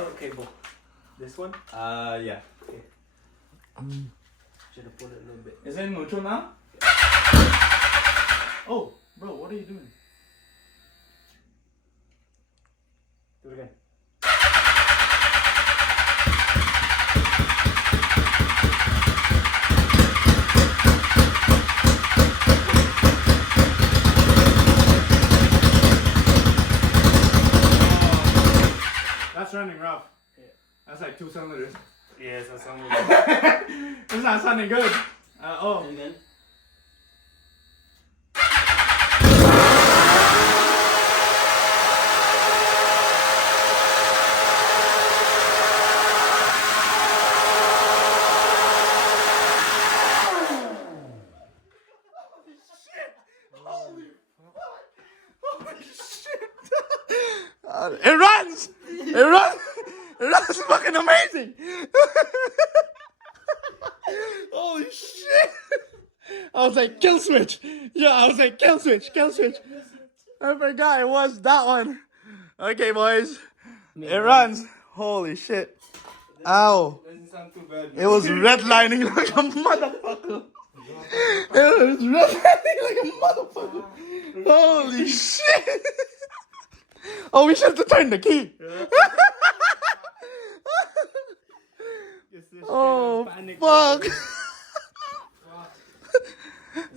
What cable? This one? Yeah. Okay. Should have pulled it a little bit. Is it mucho now? Oh, bro, what are you doing? Do it again. That's running rough. Yeah. That's like 2 cylinders. Yes, that sounds good. It's not sounding good. Oh. And then? It runs! It runs! It runs fucking amazing! Holy shit! I was like, kill switch! Yeah, I was like, kill switch, kill switch! I forgot it was that one. Okay, boys. It runs. Holy shit. Ow. Doesn't sound too bad. It was redlining like a motherfucker. It was redlining like a motherfucker. Holy shit! Oh, we should have turned the key. Oh, fuck.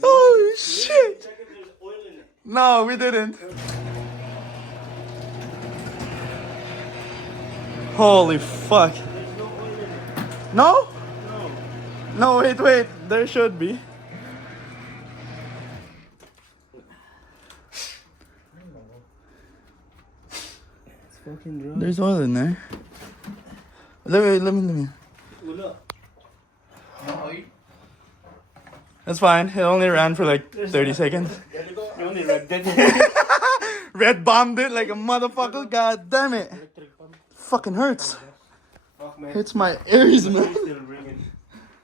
Holy shit. Check if there's oil in it. No, we didn't. Holy fuck. There's no oil in it. No? No. No, wait. There should be. It's fucking dry. There's oil in there. Let me. Ula. That's fine. It only ran for like 30 seconds. You only read that. Red bombed it like a motherfucker. God damn it. Fucking hurts. Fuck, man. Hits my ears, man. Still ringing.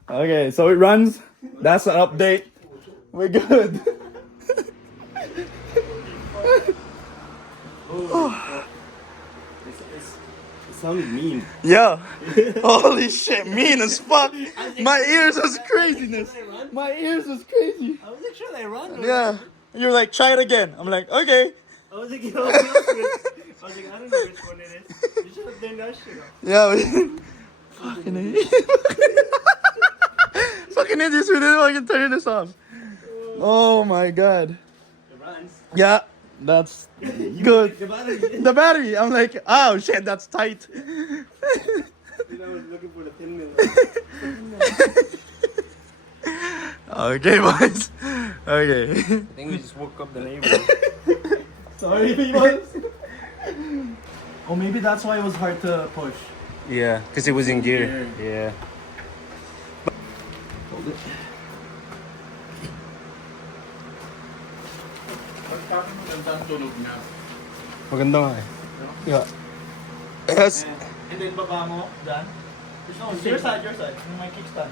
Okay, so it runs. That's an update. We're good. It sounded mean. Yeah. Holy shit, mean as fuck. My ears was craziness. My ears was crazy. I wasn't sure they run. Yeah. You're like, try it again. I'm like, okay. I was like, yo, I was like, I don't know which one it is. You should have done that shit. Yeah, we... Fucking idiot. Fucking idiots, we didn't fucking turn this off. Oh my god. It runs. Yeah, that's good. The battery. The battery, I'm like, oh shit, that's tight. Dude, I was looking for the 10 minutes. Okay, boys. Okay. I think we just woke up the neighbor. Sorry, people. Oh, maybe that's why it was hard to push. Yeah, because it was in gear. Yeah. Hold it. Maganda nga eh. Yeah. Yes. And then baba mo, dyan. No, your side. Yung may kickstand.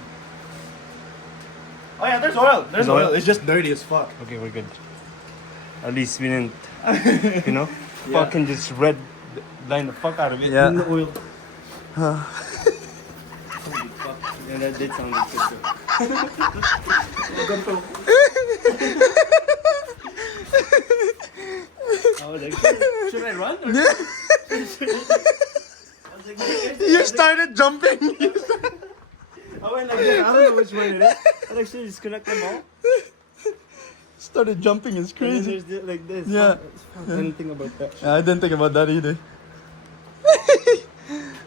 Oh yeah, there's oil. There's oil. It's just dirty as fuck. Okay, we're good. At least we didn't, you know, Yeah. fucking just red line the fuck out of it. Yeah. In the oil. Holy fuck. Yeah, that did sound like good too. I was like, should I run? Or I was like, You started jumping. I went like this. I don't know which one it is. I like, should I disconnect them all? Started jumping. It's And then crazy. there's like this. Yeah. I didn't think about that. I didn't think about that either.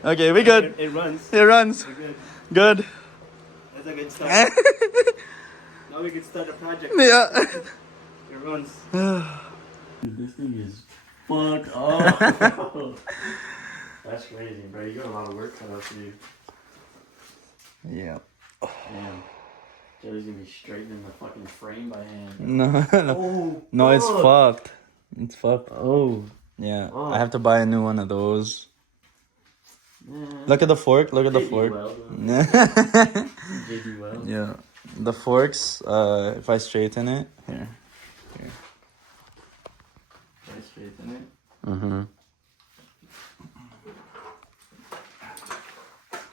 Okay, we good. It runs. It runs. We're good. Good. That's a good start. Now we can start a project. Yeah. It runs. This thing is fucked up. That's crazy, bro. You got a lot of work cut out for you. Yeah. Damn. Joey's gonna be straightening the fucking frame by hand. No, Oh, no, it's fuck. fucked. It's fucked. Oh. Yeah, Oh. I have to buy a new one of those. Man. Look at the fork. Look at the JD fork. Weld. Yeah. JD Weld. Yeah. The forks. If I straighten it here. Try straighten it. Mhm.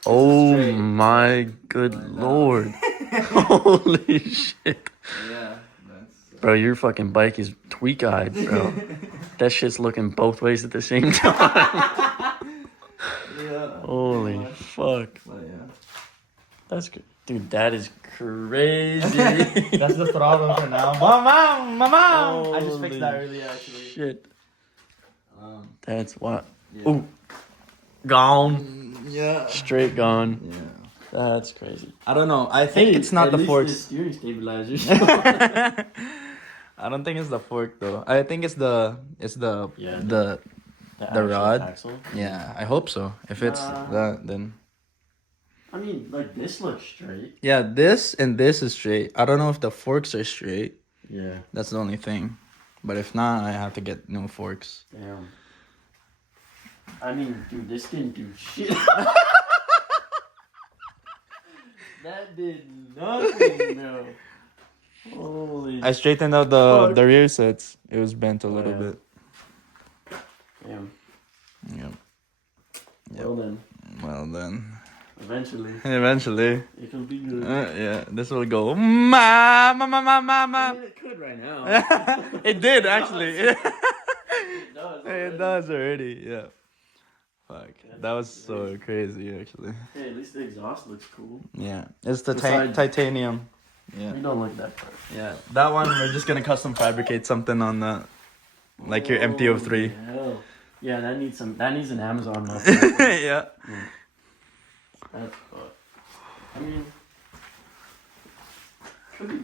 Oh straight. my good lord. Holy shit. Yeah, that's. Bro, your fucking bike is tweak-eyed, bro. That shit's looking both ways at the same time. Yeah. Holy fuck. But yeah. That's good. Dude, that is crazy. That's the throttle for now. Mom! I just fixed that Holy earlier, actually. Shit. That's what. Yeah. Ooh. Gone. Yeah. Straight gone. Yeah. That's crazy. I don't know. I think it's not at the least forks. The steering stabilizers. I don't think it's the fork though. I think it's the Yeah, the actual rod. axle. yeah. I hope so. If it's Nah. that, then I mean, like this looks straight. yeah. This and this is straight. I don't know if the forks are straight. Yeah. That's the only thing. But if not, I have to get new forks. Damn. I mean, dude, this didn't do shit. That did nothing, bro. Holy. I straightened out Fuck. the rear sets. It was bent a little yeah. bit. Damn. Yep. Well then, Well then, eventually, eventually, it'll be good. yeah, this will go. Ma. I mean, it could right now. It did actually. It does. It does already. Yeah. Fuck. That's That was so crazy actually. Hey, at least the exhaust looks cool. Yeah. It's the Besides- titanium. Yeah. We don't like that part. Yeah. That one we're just gonna custom fabricate something on that. Like your MTO3. Holy hell. Yeah, that needs an Amazon muffler. Yeah. That's fucked. I mean, could be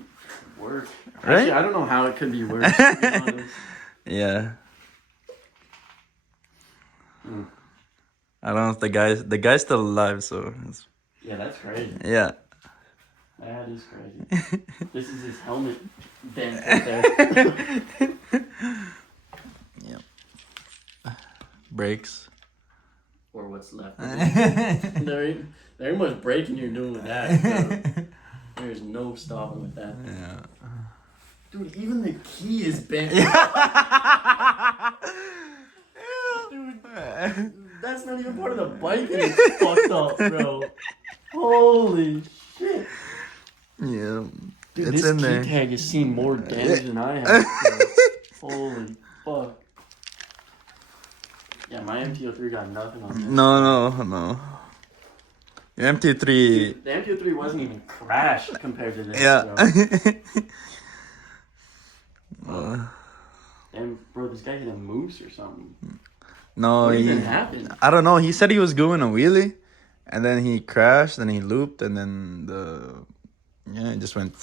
worse. Right? Actually, I don't know how it could be worse. To be honest. Yeah. Mm. I don't know if the guy's still alive, so it's, Yeah, that's crazy. yeah. That is crazy. This is his helmet dent right there. Yep. Brakes. Or what's left. Of it. there ain't much braking you're doing with that. So there's no stopping with that. Yeah. Dude, even the key is bent. Dude, that's not even part of the bike and it's fucked up, bro. Holy shit. Yeah. Dude, It's this in key there. tag has seen more damage than I have. Bro. Holy fuck. Yeah, my MTO3 got nothing on this. No. Your MT3. Dude, the MTO3 wasn't even crashed compared to this. Yeah. Bro. And bro, this guy hit a moose or something. No, What even happened? I don't know. He said he was doing a wheelie, and then he crashed, and he looped, and then it just went.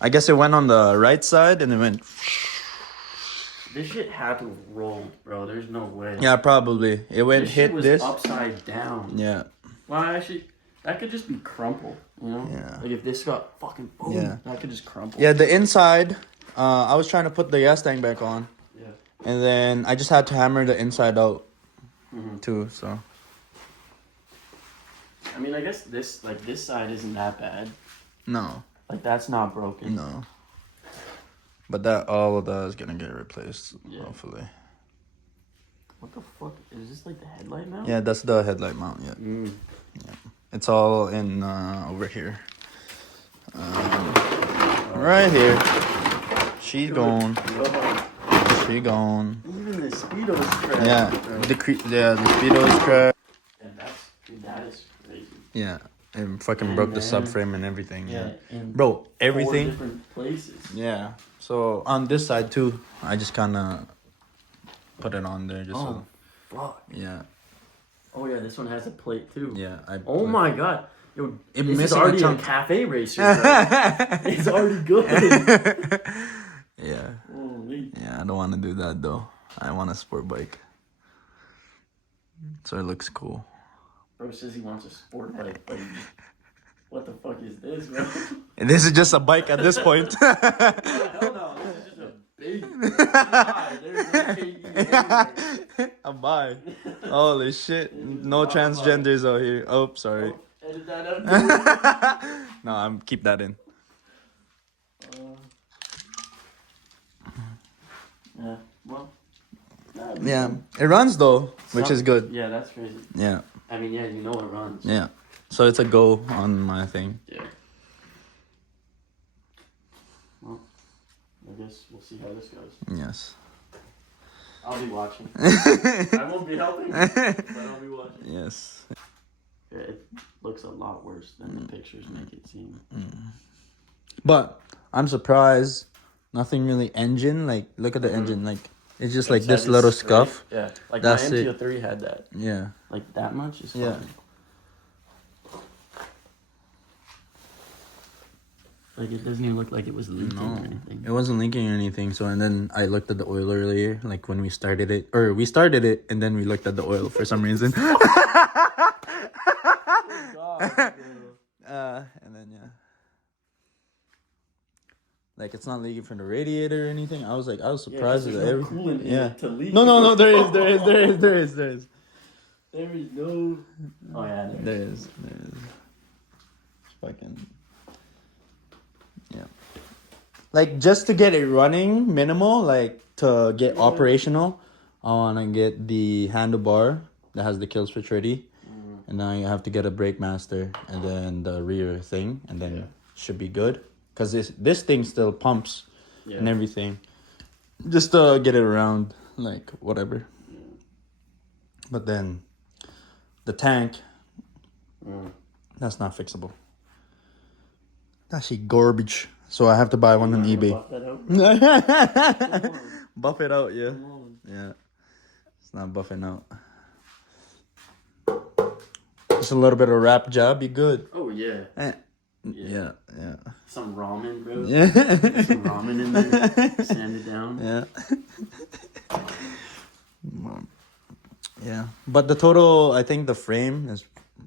I guess it went on the right side, and it went. This shit had to roll, bro. There's no way. Yeah, probably. It went This shit hit was this. upside down. Yeah. Well, actually, that could just be crumple, you know? Yeah. Like if this got fucking boom, Yeah. that could just crumple. Yeah, the inside. I was trying to put the gas tank back on, Yeah. and then I just had to hammer the inside out too. So. I mean, I guess this side isn't that bad. No. Like that's not broken. No. But that all of that is gonna get replaced, Yeah. hopefully. What the fuck? Is this like the headlight mount? Yeah, that's the headlight mount. Yeah. Mm. It's all in over here. Right here. She gone. Yo, She gone. even the speedo's crashed. Yeah. bro. The speedo is crashed. Yeah, that is crazy. Yeah. And fucking And broke the then- subframe and everything. Yeah. in Bro, 4 everything. different places. Yeah. So on this side too, I just kind of put it on there just Oh, so. fuck. Yeah. Oh yeah, this one has a plate too. Yeah. Oh my god. Yo, It this is missing a already a chunk. cafe racer. Bro. It's already good. Yeah. Holy. Yeah, I don't want to do that though. I want a sport bike. So it looks cool. Bro says he wants a sport bike, but what the fuck is this, bro? And this is just a bike at this point. Hell no, this is just a big. There's no KE anywhere. A bike. Holy shit. No transgenders out here. Oh, sorry. Oh, edit that out. No, I'm keep that in. Yeah, well, Yeah, it runs though, which is good. Yeah, that's crazy. Yeah, I mean, yeah, you know it runs. yeah. So it's a go on my thing. Yeah. Well, I guess we'll see how this goes. Yes. I'll be watching. I won't be helping, but I'll be watching. Yes. Yeah, it looks a lot worse than the pictures make it seem. But I'm surprised. Nothing really engine. Like, look at the engine. Like, it's just like this It's little straight. scuff. Yeah, like That's my it. MT-03 had that. Yeah. Like that much is Yeah. fucking. Like it doesn't even look like it was leaking or anything. It wasn't leaking or anything. So, and then I looked at the oil earlier, like when we started it. Or we started it, and then we looked at the oil for some reason. God, And then, yeah. Like, it's not leaking from the radiator or anything. I was surprised at everything. Coolant in Yeah. it to leak. No, there is. There is no. Oh yeah, There is. It's fucking. Yeah. Like, just to get it running, minimal, like, to get operational, I want to get the handlebar that has the kill switch ready. And then I have to get a brake master and then the rear thing. And then should be good. Because this thing still pumps and everything. Just to get it around, like, whatever. Yeah. But then the tank, that's not fixable. That's garbage. So I have to buy one on eBay. Buff it out, yeah. Yeah. It's not buffing out. Just a little bit of wrap job, you good. Oh yeah. Yeah. Some ramen, bro. Yeah. Some ramen in there. Sand it down. Yeah. Yeah. But the total, I think the frame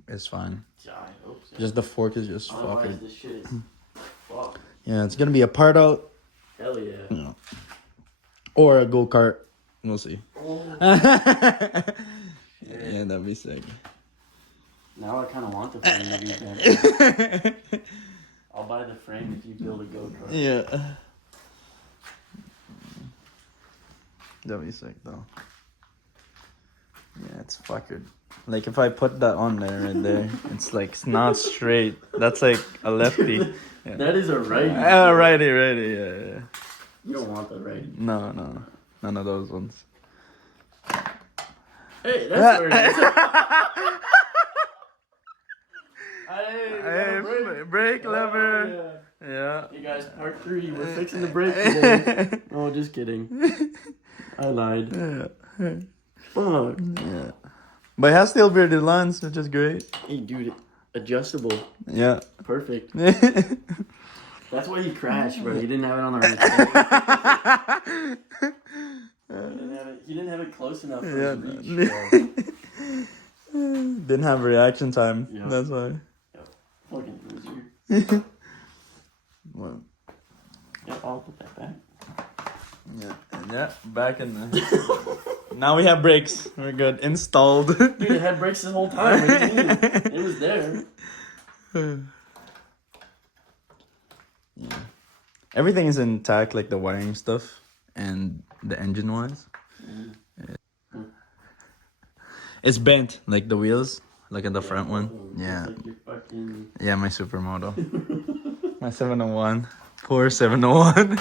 is fine. Yeah, I hope so. Just the fork is just Otherwise, fucking. this shit is fucked. Yeah, it's gonna be a part out. Hell yeah. Or a go-kart. We'll see. Oh. Yeah, that'd be sick. Now I kind of want the frame to be better. I'll buy the frame if you build a go-kart. Yeah. That'd be sick though. Yeah, it's fucking. Like if I put that on there right there, it's like it's not straight. That's like a lefty. Yeah. That is a righty. Righty, yeah. You don't want the righty. No, none of those ones. Hey, that's where it is. Hey, brake lever. Yeah. Hey guys, part 3. We're fixing the brake today. Oh, just kidding. I lied. Fuck. Yeah. But it has steel bearded lines, which is great. Hey, dude, adjustable. Yeah. Perfect. That's why he crashed, bro. He didn't have it on the right side. He didn't have it close enough for his reach. Didn't have reaction time. Yeah. That's why. Fucking loser. Well, Yeah, I'll put that back. yeah. Back in the. Now we have brakes. We're good. Installed. Dude, it had brakes the whole time. What do you mean? It was there. Yeah. Everything is intact, like the wiring stuff and the engine wise. It's bent, like the wheels. Look at the front one. Yeah. Like your fucking... Yeah, my supermoto. My 701. Poor 701.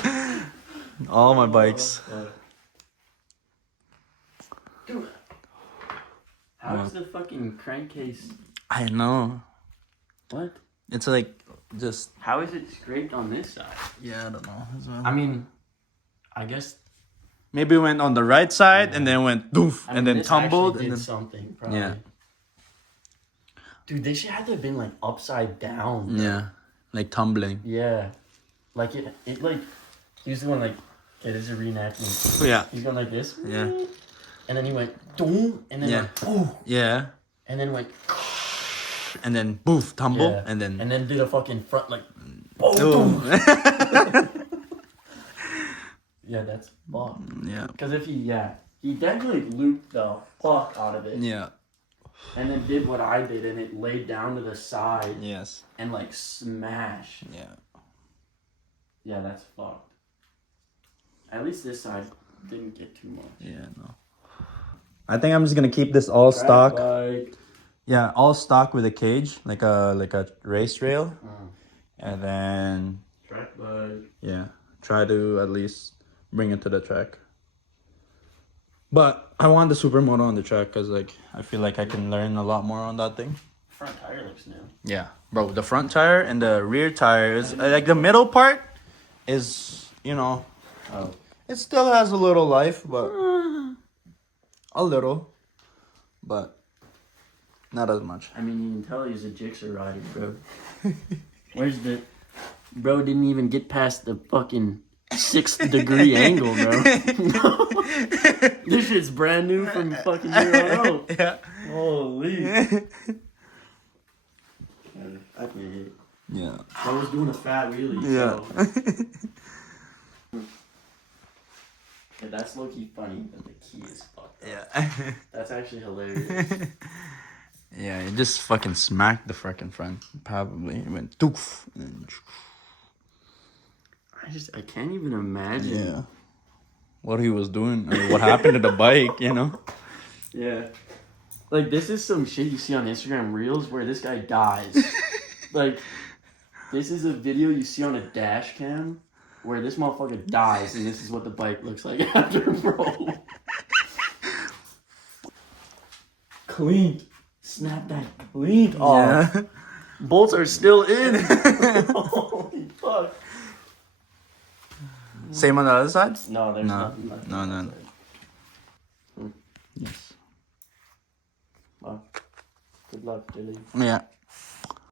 All my bikes. Dude, how is the fucking crankcase... I know. What? It's like just. How is it scraped on this side? Yeah, I don't know. As well. I mean, I guess... Maybe it went on the right side and then went doof and then this tumbled actually and did then. something, probably. Yeah. Dude, this shit had to have been like upside down. Bro. Yeah. Like tumbling. Yeah. Like it like, he was going like, okay, this is a reenactment. Yeah. He's going like this. Yeah. And then he went, doom, and then went, boo. Yeah. And then went, And then boof, tumble, yeah. and then. And then did a fucking front like, boom. Boom. Yeah, that's fucked. Yeah. Because if he definitely looped the fuck out of it. Yeah. And then did what I did, and it laid down to the side. Yes. And like smashed. Yeah. Yeah, that's fucked. At least this side didn't get too much. Yeah, no. I think I'm just gonna keep this all stock. Bike. Yeah, all stock with a cage, like a race rail, and then Track bike. yeah, try to at least bring it to the track. But I want the supermoto on the track because like I feel like I can learn a lot more on that thing. Front tire looks new. Yeah, bro, the front tire and the rear tire is like the middle part is Oh. it still has a little life, but a little, but not as much. I mean, you can tell he's a GSXR rider, bro. Where's the... Bro didn't even get past the fucking 6th degree angle, bro. This shit's brand new from fucking here on out. Yeah. Holy. I can hit. Yeah. I was doing a fat wheelie. Yeah. So. Yeah, that's low-key funny, but the key is fucked up. Yeah. That's actually hilarious. Yeah, it just fucking smacked the fucking front. Probably. It went doof. I can't even imagine. Yeah. What he was doing, or what happened to the bike, Yeah. Like, this is some shit you see on Instagram Reels where this guy dies. Like, this is a video you see on a dash cam where this motherfucker dies, and this is what the bike looks like after, bro. Cleaned. Snap that cleaned off. Yeah. Bolts are still in. Holy fuck. Same on the other side? No, there's No. nothing left. No. Yes. Well, good luck, Dilly. Yeah.